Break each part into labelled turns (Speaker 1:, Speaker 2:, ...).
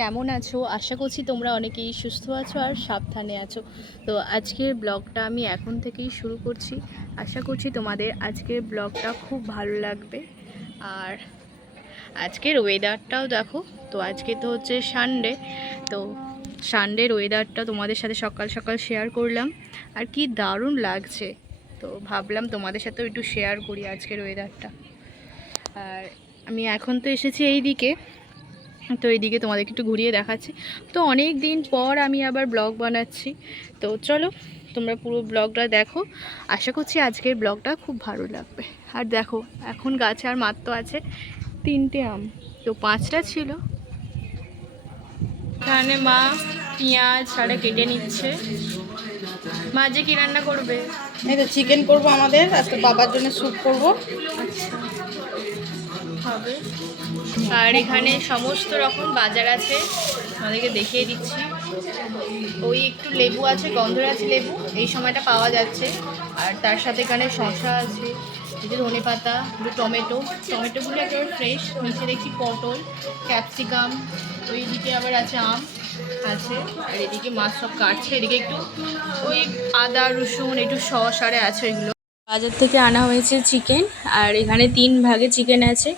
Speaker 1: কেমন আছো? আশা করছি তোমরা অনেকেই সুস্থ আছো আর সাবধানে আছো। তো আজকের ব্লগটা আমি এখন থেকেই শুরু করছি। আশা করছি তোমাদের আজকের ব্লগটা খুব ভালো লাগবে। আর আজকের ওয়েদারটাও দেখো, তো আজকে তো হচ্ছে সানডে তো সানডের ওয়েদারটা তোমাদের সাথে সকাল সকাল শেয়ার করলাম। আর কি দারুণ লাগছে। তো ভাবলাম তোমাদের সাথেও একটু শেয়ার করি আজকের ওয়েদারটা আর আমি এখন তো এসেছি এই দিকে তো এইদিকে তোমাদেরকে একটু ঘুরিয়ে দেখাচ্ছি। তো অনেক দিন পর আমি আবার ব্লগ বানাচ্ছি। তো চলো তোমরা পুরো ব্লগটা দেখো। আশা করছি আজকের ব্লগটা খুব ভালো লাগবে। আর দেখো এখন গাছে আর মাত্র আছে তিনটে আম। তো পাঁচটা ছিল। এখানে মা পেঁয়াজ সারা কেটে নিচ্ছে। মা যে কি রান্না করবে?
Speaker 2: এই তো চিকেন করব আমাদের। আজকে বাবার জন্য স্যুপ করব।
Speaker 1: হবে। আর এখানে সমস্ত রকম বাজার আছে। আমাদেরকে দেখিয়ে দিচ্ছি। ওই একটু লেবু আছে, গন্ধরাজ লেবু, এই সময়টা পাওয়া যাচ্ছে। আর তার সাথে এখানে শসা আছে যে ধনে পাতা একটু টমেটো। টমেটোগুলো একেবারে ফ্রেশ নিচে দেখছি পটল ক্যাপসিকাম ওই দিকে আবার আছে আম আছে, আর এদিকে মাছ সব কাটছে। এদিকে একটু ওই আদা, রসুন, একটু সস আরে আছে ওইগুলো। বাজার থেকে আনা হয়েছে চিকেন, আর এখানে তিন ভাগে চিকেন আছে।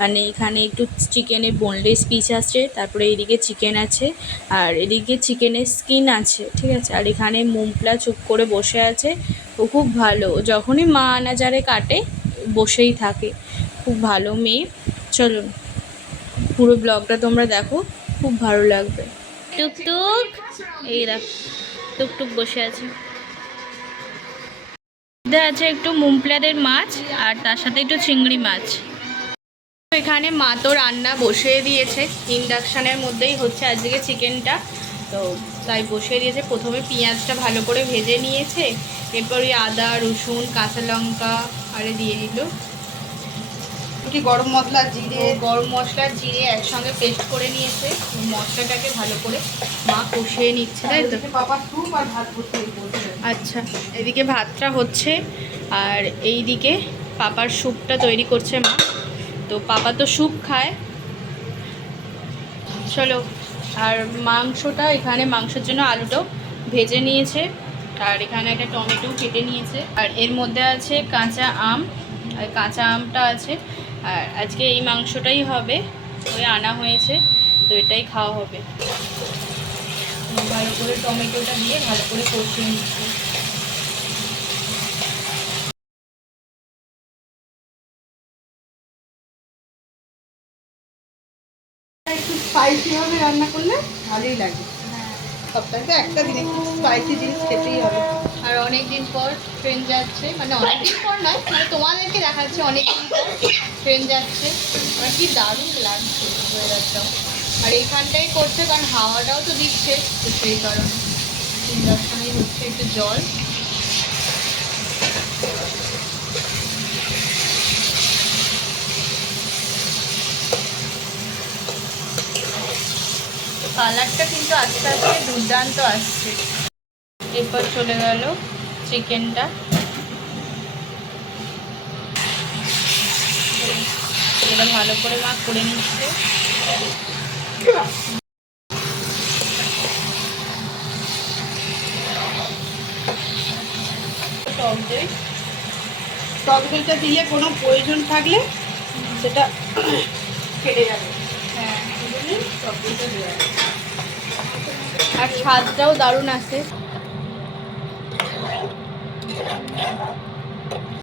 Speaker 1: মানে এখানে একটু চিকেনের বোনলেস পিস আছে, তারপরে এদিকে চিকেন আছে, আর এদিকে চিকেনের স্কিন আছে, ঠিক আছে? আর এখানে মুমপলা চুপ করে বসে আছে, ও খুব ভালো। যখনই মা আনাজারে কাটে, বসেই থাকে। খুব ভালো মেয়ে। চলুন, পুরো ব্লগটা তোমরা দেখো, খুব ভালো লাগবে। টুকটুক, এই দেখ, টুকটুক বসে আছে। আছে একটু মুমপ্লাদের মাছ আর তার সাথে একটু চিংড়ি মাছ। এখানে মা তো রান্না বসিয়ে দিয়েছে। ইন্ডাকশানের মধ্যেই হচ্ছে আজকে চিকেনটা। তো তাই বসিয়ে দিয়েছে। প্রথমে পেঁয়াজটা ভালো করে ভেজে নিয়েছে। এরপর ওই আদা, রসুন, কাঁচা লঙ্কা আরে দিয়ে দিল।
Speaker 2: কি গরম মশলা জিরে?
Speaker 1: গরম মশলা জিরে একসঙ্গে পেস্ট করে নিয়েছে। মশলাটাকে ভালো করে মা কষিয়ে নিচ্ছে তাই তো?
Speaker 2: বাবার স্যুপ আর ভাত
Speaker 1: আচ্ছা এদিকে ভাতটা হচ্ছে আর এই দিকে পাপার স্যুপটা তৈরি করছে মা। তো পাপা তো স্যুপ খায়। চলো আর মাংসটা এখানে মাংসের জন্য আলুটাও ভেজে নিয়েছে। আর এখানে একটা টমেটো কেটে নিয়েছে। আর এর মধ্যে আছে কাঁচা আম। আর কাঁচা আমটা আছে আর আজকে এই মাংসটাই হবে। ওই আনা হয়েছে, তো এটাই খাওয়া হবে। ভালো করে টমেটোটা দিয়ে ভালো করে কষিয়ে নিচ্ছি।
Speaker 2: একটু স্পাইসি ভাবে রান্না করলে, ভালোই লাগে। সপ্তাহে তো একটা দিন একটু স্পাইসি জিনিস খেতেই হবে।
Speaker 1: আর অনেক দিন পর ট্রেন যাচ্ছে। মানে অনেক দিন পর নয় মানে তোমাদেরকে দেখাচ্ছে অনেক দিন পর ট্রেন যাচ্ছে। আর কি দারুণ লাগছে ওয়েদারটাও আর এইখানটাই করছে কারণ হাওয়াটাও তো দিচ্ছে, তো সেই কারণে ইন্ডাকশানেই হচ্ছে একটু জল। কালারটা কিন্তু আস্তে আস্তে দুর্দান্ত আসছে। এরপর চলে গেল চিকেনটা। এটা ভালো করে মা করে নিচ্ছে।
Speaker 2: টক দই। টক দইটা দিয়ে কোনো প্রয়োজন থাকলে সেটা কেটে যাবে।
Speaker 1: হ্যাঁ।
Speaker 2: টক দইটা দেওয়া।
Speaker 1: আর স্বাদটাও দারুণ আছে।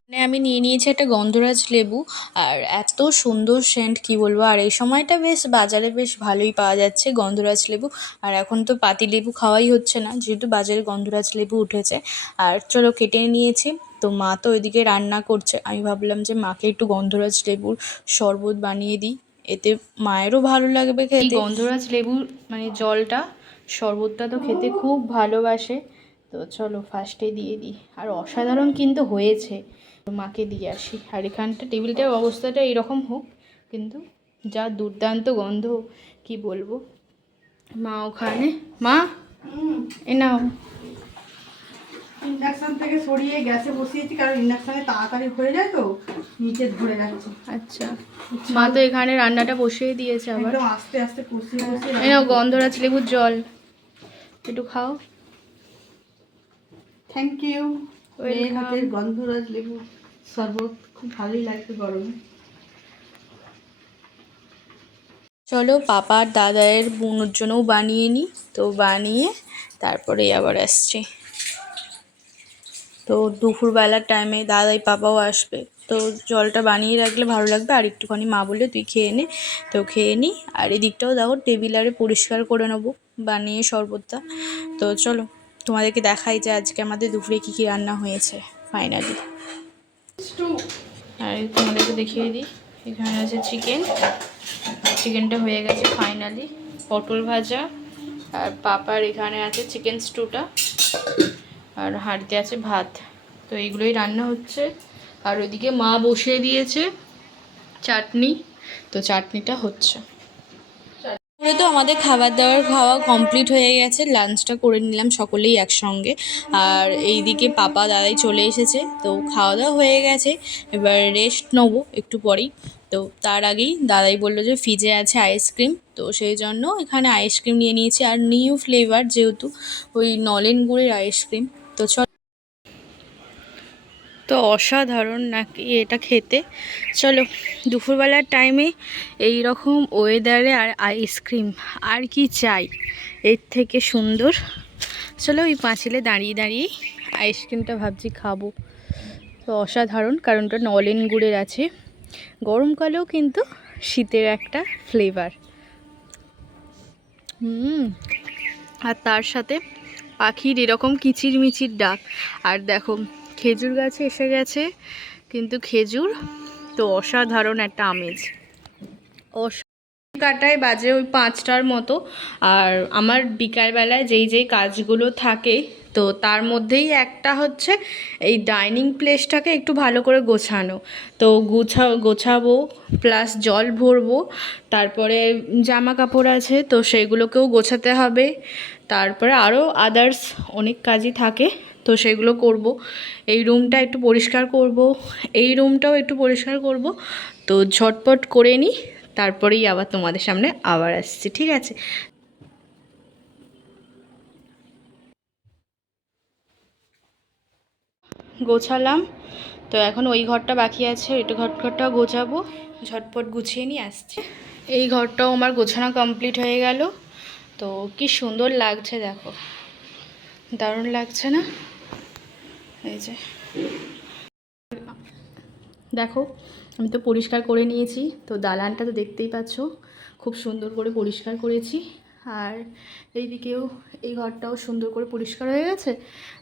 Speaker 1: মানে আমি নিয়ে নিয়েছি একটা গন্ধরাজ লেবু, আর এত সুন্দর সেন্ট কি বলব? আর এই সময়টা বেশ, বাজারে বেশ ভালোই পাওয়া যাচ্ছে গন্ধরাজ লেবু। আর এখন তো পাতি লেবু খাওয়াই হচ্ছে না, যেহেতু বাজারে গন্ধরাজ লেবু উঠেছে। আর চলো কেটে নিয়েছি, তো মা তো ওইদিকে রান্না করছে। আমি ভাবলাম যে মাকে একটু গন্ধরাজ লেবুর শরবত বানিয়ে দিই। এতে মায়েরও ভালো লাগবে খেতে। গন্ধরাজ লেবুর মানে জলটা, শরবতটা তো খেতে খুব ভালোবাসে। তো চলো ফার্স্টে দিয়ে দিই। আর অসাধারণ কিন্তু হয়েছে। মাকে দিয়ে আসি। আর এখানটা টেবিলটার অবস্থাটা এরকম হোক কিন্তু যা দুর্দান্ত গন্ধ কি বলব? মা ওখানে মা এ নাও।
Speaker 2: ইন্ডাকশন থেকে সরিয়ে গ্যাসে বসিয়েছি কারণ ইন্ডাকশনে তাড়াতাড়ি হয়ে যায় তো নিচে ধরে যাচ্ছে
Speaker 1: আচ্ছা। মা তো এখানে রান্নাটা বসিয়ে দিয়েছে আবার।
Speaker 2: আস্তে আস্তে কষিয়ে কষিয়ে
Speaker 1: গন্ধরাজ লেবুর জল। একটু খাও।
Speaker 2: থ্যাংক ইউ মেয়ের হাতের গন্ধরাজ লেবু শরবত খুব ভালোই লাগবে গরমে।
Speaker 1: চলো পাপার দাদায়ের বোনের জন্যও বানিয়ে নিই তো বানিয়ে তারপরে আবার আসছি। তো দুপুরবেলার টাইমে দাদাই পাপাও আসবে তো জলটা বানিয়ে রাখলে ভালো লাগবে আর একটুখানি মা বললে তুই খেয়ে নে। তো খেয়ে নি আর এদিকটাও দেখো টেবিল আরে পরিষ্কার করে নেব বানিয়ে শরবতটা। তো চলো। তোমাদেরকে দেখাই যে আজকে আমাদের দুপুরে কী কী রান্না হয়েছে ফাইনালি আর তোমাদেরকে দেখিয়ে দিই। এখানে আছে চিকেন চিকেনটা হয়ে গেছে ফাইনালি পটল ভাজা। আর পাপার এখানে আছে চিকেন স্টুটা আর হাঁড়িতে আছে ভাত। তো এইগুলোই রান্না হচ্ছে। আর ওইদিকে মা বসিয়ে দিয়েছে চাটনি। তো চাটনিটা হচ্ছে। তো আমাদের খাবার দাবার খাওয়া কমপ্লিট হয়ে গেছে। লাঞ্চটা করে নিলাম সকলেই একসঙ্গে। আর এইদিকে পাপা, দাদাই চলে এসেছে। তো খাওয়া দাওয়া হয়ে গেছে। এবার রেস্ট নেব একটু পরেই। তো তার আগেই দাদাই বলল যে ফ্রিজে আছে আইসক্রিম তো সেই জন্য এখানে আইসক্রিম নিয়ে নিয়েছি। আর নিউ ফ্লেভার যেহেতু ওই নলেন গুড়ের আইসক্রিম তো চল তো অসাধারণ নাকি এটা খেতে। চলো, দুপুরবেলার টাইমে এই রকম ওয়েদারে আর আইসক্রিম আর কি চাই? এর থেকে সুন্দর। চলো, ওই পাঁচিলে দাঁড়িয়ে দাঁড়িয়ে আইসক্রিমটা ভাবছি খাব। তো অসাধারণ কারণ ওটা নলেন গুড়ের আছে। গরমকালেও কিন্তু শীতের একটা ফ্লেভার হুম, আর তার সাথে পাখির এরকম কিচিরমিচির ডাক। আর দেখো খেজুর গাছে এসে গেছে, কিন্তু খেজুর তো অসাধারণ একটা আমেজ। কাটায় বাজে ওই পাঁচটার মতো, আর আমার বিকালবেলায় যেই যেই কাজগুলো থাকে, তো তার মধ্যেই একটা হচ্ছে এই ডাইনিং প্লেসটাকে একটু ভালো করে গোছানো। তো গোছা গোছাবো প্লাস জল ভরবো, তারপরে জামা কাপড় আছে, তো সেগুলোকেও গোছাতে হবে। তারপরে আরও আদার্স অনেক কাজই থাকে। তো সেগুলো করব। এই রুমটা একটু পরিষ্কার করব। এই রুমটাও একটু পরিষ্কার করব। তো ঝটপট করে নিই তারপরেই আবার তোমাদের সামনে আবার আসছি, ঠিক আছে? গোছালাম। তো এখন ওই ঘরটা বাকি আছে ওইটা ঘর ঘরটা গোছাবো। ঝটপট গুছিয়ে নিয়ে আসছি। এই ঘরটাও আমার গোছানো কমপ্লিট হয়ে গেল। তো কি সুন্দর লাগছে, দেখো। দারুণ লাগছে না? এই যে। দেখো, আমি তো পরিষ্কার করে নিয়েছি, তো দালানটা তো দেখতেই পাচ্ছ, খুব সুন্দর করে পরিষ্কার করেছি। আর এইদিকেও এই ঘরটাও সুন্দর করে পরিষ্কার হয়ে গেছে,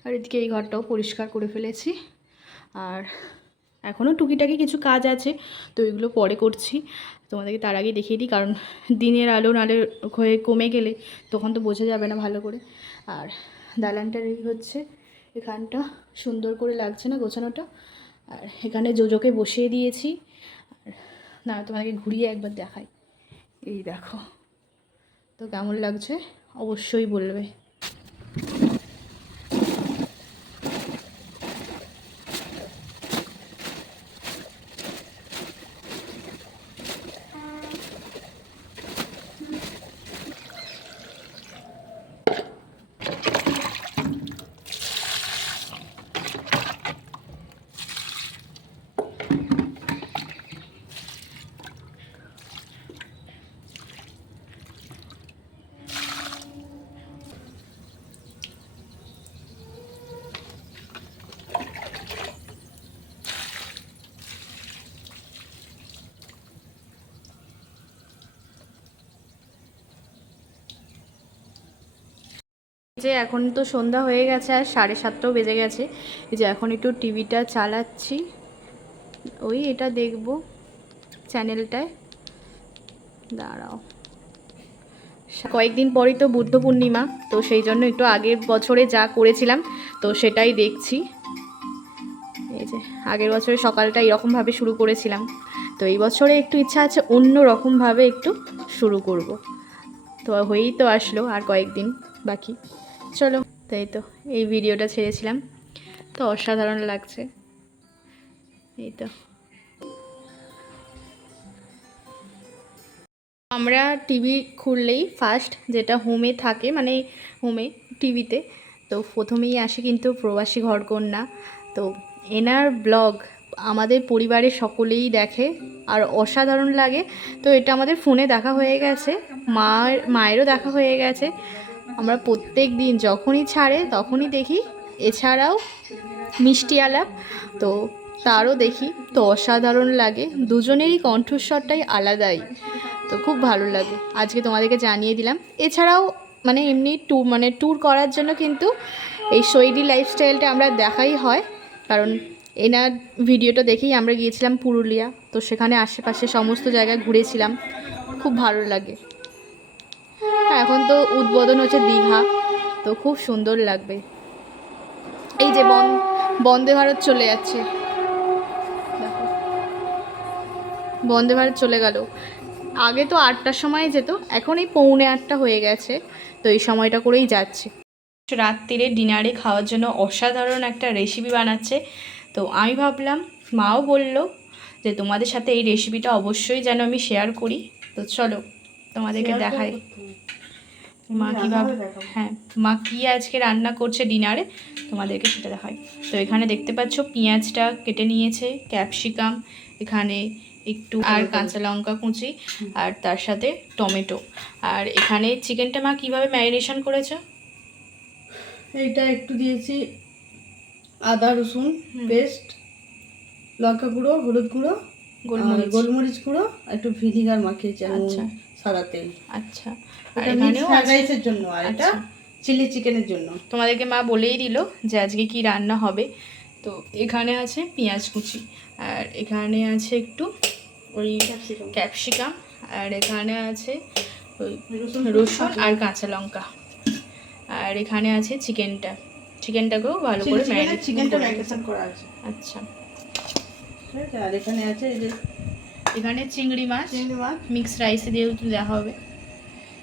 Speaker 1: আর এদিকে এই ঘরটাও পরিষ্কার করে ফেলেছি। আর এখনও টুকিটাকি কিছু কাজ আছে, তো এগুলো পরে করছি। তোমাদেরকে তার আগে দেখিয়ে দিই, কারণ দিনের আলো নালে হয়ে কমে গেলে তখন তো বোঝা যাবে না ভালো করে। আর দালানটার এই হচ্ছে। এখানটা সুন্দর করে লাগছে না গোছানোটা। আর এখানে জোজোকে বসিয়ে দিয়েছি। আর না তোমাকে ঘুরিয়ে একবার দেখাই। এই দেখো, তো কেমন লাগছে? অবশ্যই বলবে। যে এখন তো সন্ধ্যা হয়ে গেছে আর সাড়ে সাতটাও বেজে গেছে। এই যে এখন একটু টিভিটা চালাচ্ছি। ওই এটা দেখব চ্যানেলটায়। দাঁড়াও। কয়েকদিন পরই তো বুদ্ধ পূর্ণিমা, তো সেই জন্য একটু আগের বছরে যা করেছিলাম, তো সেটাই দেখছি। এই যে আগের বছরে সকালটা এরকমভাবে শুরু করেছিলাম। তো এই বছরে একটু ইচ্ছা আছে অন্য রকমভাবে একটু শুরু করব। তো হয়েই তো আসলো আর কয়েকদিন বাকি। চলো, তাই তো, এই ভিডিওটা ছেড়েছিলাম। তো অসাধারণ লাগছে। এই তো। আমরা টিভি খুললেই ফার্স্ট যেটা হোমে থাকে মানে হোমে টিভিতে, তো প্রথমেই আসে কিন্তু প্রবাসী ঘরকন্যা। তো এনার ব্লগ আমাদের পরিবারের সকলেই দেখে, আর অসাধারণ লাগে। তো এটা আমাদের ফোনে দেখা হয়ে গেছে মায়ের মায়েরও দেখা হয়ে গেছে। আমরা প্রত্যেক দিন যখনই ছাড়ে, তখনই দেখি। এছাড়াও মিষ্টি আলাপ, তো তারও দেখি। তো অসাধারণ লাগে। দুজনেরই কণ্ঠস্বরটাই আলাদাই। তো খুব ভালো লাগে। আজকে তোমাদেরকে জানিয়ে দিলাম। এছাড়াও মানে এমনি ট্যুর মানে ট্যুর করার জন্য কিন্তু এই শৈলী লাইফস্টাইলটা আমরা দেখাই হয়। কারণ এনার ভিডিওটা দেখেই আমরা গিয়েছিলাম পুরুলিয়া। তো সেখানে আশেপাশে সমস্ত জায়গায় ঘুরেছিলাম। খুব ভালো লাগে। এখন তো উদ্বোধন হচ্ছে দীঘা, তো খুব সুন্দর লাগবে। এই যে বন, বন্দে ভারত চলে যাচ্ছে। বন্দে ভারত চলে গেল। আগে তো আটটার সময় যেত, এখন এই পৌনে আটটা হয়ে গেছে, তো এই সময়টা করেই যাচ্ছে। রাত্রিরে ডিনারে খাওয়ার জন্য অসাধারণ একটা রেসিপি বানাচ্ছে। তো আমি ভাবলাম, মাও বলল যে তোমাদের সাথে এই রেসিপিটা অবশ্যই যেন আমি শেয়ার করি। তো চলো। তোমাদেরকে দেখাই। মা কীভাবে হ্যাঁ মা কী আজকে রান্না করছে ডিনারে তোমাদেরকে সেটা দেখাই। তো এখানে দেখতে পাচ্ছ পেঁয়াজটা কেটে নিয়েছে ক্যাপসিকাম এখানে একটু আর কাঁচা লঙ্কা কুচি আর তার সাথে টমেটো। আর এখানে চিকেনটা মা কীভাবে ম্যারিনেশন করেছ?
Speaker 2: এইটা একটু দিয়েছি আদা রসুন। পেস্ট লঙ্কা গুঁড়ো হলুদ গুঁড়ো
Speaker 1: গোলমরিচ।
Speaker 2: গোলমরিচ গুঁড়ো একটু ভিনিগার মাখিয়েছি
Speaker 1: আচ্ছা।
Speaker 2: সাদা তেল
Speaker 1: আচ্ছা আর এখানেও
Speaker 2: রাইসের জন্য আর এটা
Speaker 1: আচ্ছা।
Speaker 2: চিলি চিকেনের জন্য।
Speaker 1: তোমাদেরকে মা বলেই দিল যে আজকে কি রান্না হবে। তো এখানে আছে পেঁয়াজ কুচি আর এখানে আছে একটু ওই ক্যাপসিকাম। আর এখানে আছে ওই
Speaker 2: রসুন
Speaker 1: আর কাঁচা লঙ্কা। আর এখানে আছে চিকেনটা। চিকেনটাকেও ভালো করে ম্যারিনেট
Speaker 2: চিকেনটা করা আছে।
Speaker 1: আচ্ছা।
Speaker 2: আর এখানে আছে এই যে
Speaker 1: এখানে চিংড়ি মাছ
Speaker 2: চিংড়ি মাছ।
Speaker 1: মিক্স রাইসে দিয়েও দেওয়া হবে।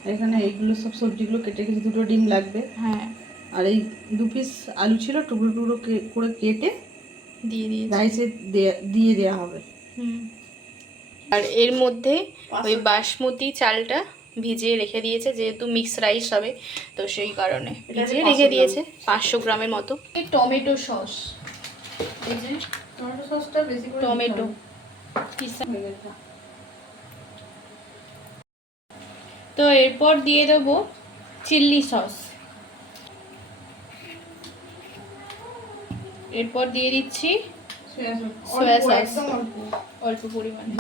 Speaker 2: আর এখানে এইগুলো সব সবজিগুলো কেটে কেটে দুটো ডিম লাগবে।
Speaker 1: হ্যাঁ।
Speaker 2: আর এই দু পিস আলু ছিল টুকরো টুকরো কে- করে কেটে
Speaker 1: দিয়ে দিয়ে
Speaker 2: রাইসে দিয়ে দেওয়া হবে।
Speaker 1: হুম। আর এর মধ্যে ওই বাসমতি চালটা ভিজিয়ে রেখে দিয়েছে যেহেতু মিক্স রাইস হবে তো সেই কারণে। ভিজিয়ে
Speaker 2: 500
Speaker 1: রেখে দিয়েছে পাঁচশো গ্রামের মতো। এই টমেটো সস। এই যে
Speaker 2: টমেটো সসটা বেশি
Speaker 1: টমেটো। তো এরপর দিয়ে দেবো চিল্লি সস। এরপর দিয়ে দিচ্ছি
Speaker 2: সোয়া সস। অল্প,
Speaker 1: পরিমাণে।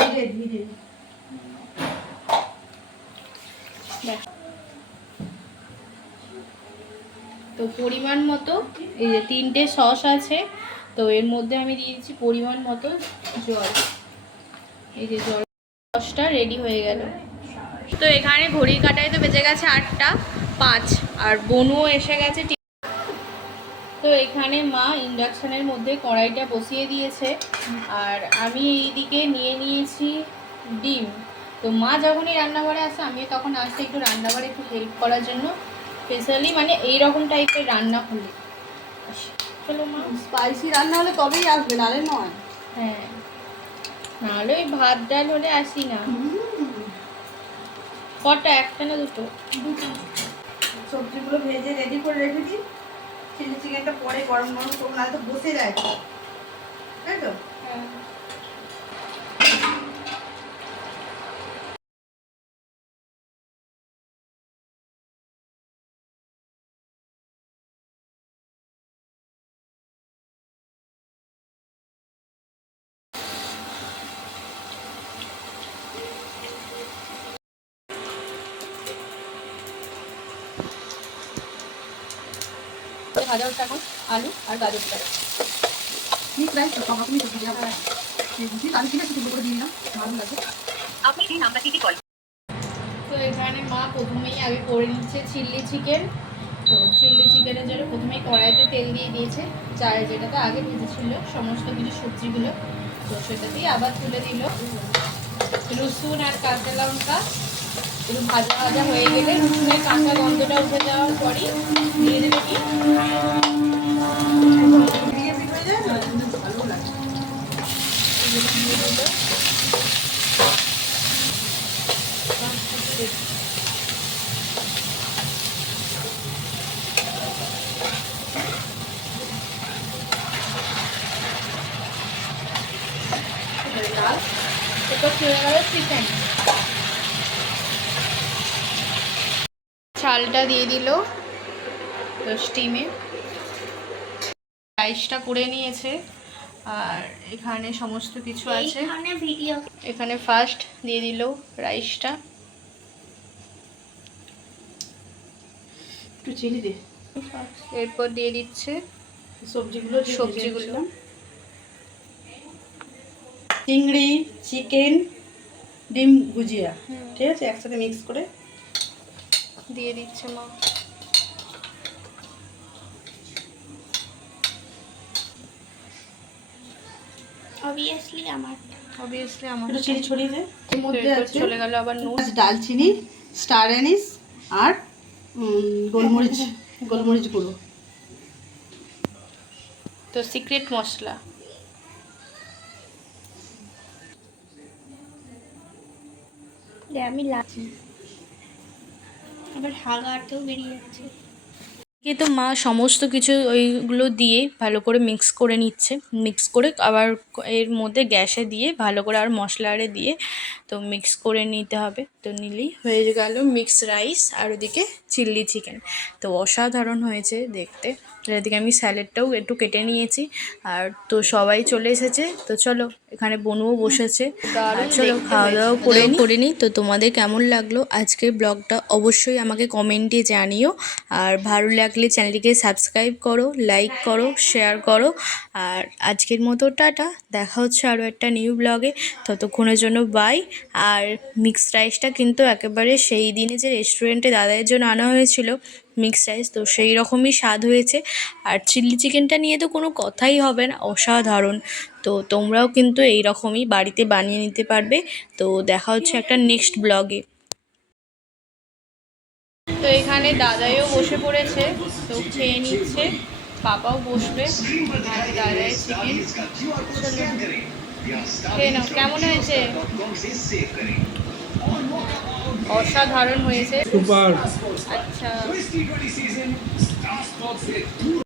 Speaker 1: তো পরিমাণ মতো এই যে তিনটে সস আছে তো এর মধ্যে আমি দিয়ে দিচ্ছি পরিমাণ মতো জল। এই যে জল সসটা রেডি হয়ে গেল। তো এখানে ঘড়ির কাটায় তো বেজে গেছে আটটা পাঁচ আর বনুও এসে গেছে তো এখানে মা ইন্ডাকশানের মধ্যে কড়াইটা বসিয়ে দিয়েছে আর আমি এইদিকে নিয়ে নিয়েছি ডিম। তো মা যখনই রান্নাঘরে আসে আমি তখন আসতে একটু রান্নাঘরে একটু হেল্প করার জন্য। স্পেশালি মানে এই রকম টাইপের রান্না হলে চলো মা।
Speaker 2: স্পাইসি রান্না হলে তবেই আসবে নালে নয়।
Speaker 1: হ্যাঁ। নাহলে ওই ভাত ডাল হলে আসি না। কটা? একটা না দুটো?
Speaker 2: সবজিগুলো ভেজে রেডি করে রেখেছি। চিলি চিকেনটা পরে গরম গরম করব নাহলে তো বসে যায়। তাই তো?
Speaker 1: ভাজা হচ্ছে এখন আলু আর গাজরটা
Speaker 2: মিক্স রাইস তো সব রকমই সবজি দেওয়া হয়। আমি করে দিয়ে দিলাম। ভালো লাগে
Speaker 1: তো এখানে মা প্রথমেই আগে করে নিচ্ছে চিল্লি চিকেন। তো চিল্লি চিকেনের জন্য প্রথমেই কড়াইতে তেল দিয়ে দিয়েছে। চাল যেটাতে আগে ভেজেছিল সমস্ত কিছু সবজিগুলো তো সেটাতেই আবার তুলে দিল। রসুন আর কাঁচা লঙ্কা। একটু ভাজা ভাজা হয়ে গেলে কাঁচা গন্ধটা উঠে যাওয়ার পরই দিয়ে দেবে কি
Speaker 2: দিয়ে যায় না ওই জন্য ভালো লাগে
Speaker 1: এটা হয়ে গেল চিকেন চালটা দিয়ে দিল তো স্টিমে রাইসটা করে নিয়েছে। আর এখানে সমস্ত কিছু আছে। এখানে ফার্স্ট দিয়ে দিল রাইসটা
Speaker 2: একটু চিনি দে।
Speaker 1: এরপর দিয়ে দিচ্ছে
Speaker 2: সবজিগুলো
Speaker 1: সবজিগুলো।
Speaker 2: চিংড়ি চিকেন ডিম
Speaker 1: হুম।
Speaker 2: ঠিক আছে? একসাথে মিক্স করে
Speaker 1: দিয়ে দিচ্ছে মা।
Speaker 3: অবভিয়াসলি আমার।
Speaker 1: অবভিয়াসলি আমার
Speaker 2: একটু চিনি ছড়িয়ে দে। এর মধ্যে আছে
Speaker 1: চলে গেল আবার নুন।
Speaker 2: দালচিনি স্টার অ্যানিস আর গোলমরিচ গোলমরিচ গুঁড়ো।
Speaker 1: তো সিক্রেট মশলা।
Speaker 3: আমি লাগছি আবার হাগাতেও বেরিয়ে যাচ্ছে।
Speaker 1: তো মা সমস্ত কিছু ওইগুলো দিয়ে ভালো করে মিক্স করে নিচ্ছে। মিক্স করে আবার এর মধ্যে গ্যাসে দিয়ে ভালো করে আর মশলা আরে দিয়ে তো মিক্স করে নিতে হবে। তো নিলেই হয়ে গেল মিক্স রাইস আর ওদিকে চিল্লি চিকেন তো অসাধারণ হয়েছে দেখতে। এদিকে আমি স্যালাডটাও একটু কেটে নিয়েছি। আর তো সবাই চলে এসেছে। তো চলো এখানে বনুও বসেছে। চলো খাওয়া দাওয়া করে করে নিই তো তোমাদের কেমন লাগল? আজকের ব্লগটা অবশ্যই আমাকে কমেন্টে জানিও। আর ভালো লাগলে চ্যানেলটিকে সাবস্ক্রাইব করো লাইক করো শেয়ার করো। আর আজকের মতো টাটা। দেখা হচ্ছে আরও একটা নিউ ব্লগে। ততক্ষণের জন্য বাই। আর মিক্সড রাইসটা কিন্তু একেবারে সেই দিনে যে রেস্টুরেন্টে দাদাদের জন্য আনা হয়েছিল মিক্সড রাইস তো সেই রকমই স্বাদ হয়েছে। আর চিলি চিকেনটা নিয়ে তো কোনো কথাই হবে না, অসাধারণ। তো তোমরাও কিন্তু এই রকমই বাড়িতে বানিয়ে নিতে পারবে। তো দেখা হচ্ছে একটা নেক্সট ব্লগে তো এখানে দাদাইও বসে পড়েছে, তো খেয়ে নিচ্ছে, পাপাও বসবে। কেমন হয়েছে? অসাধারণ হয়েছে।
Speaker 4: সুপার
Speaker 1: আচ্ছা।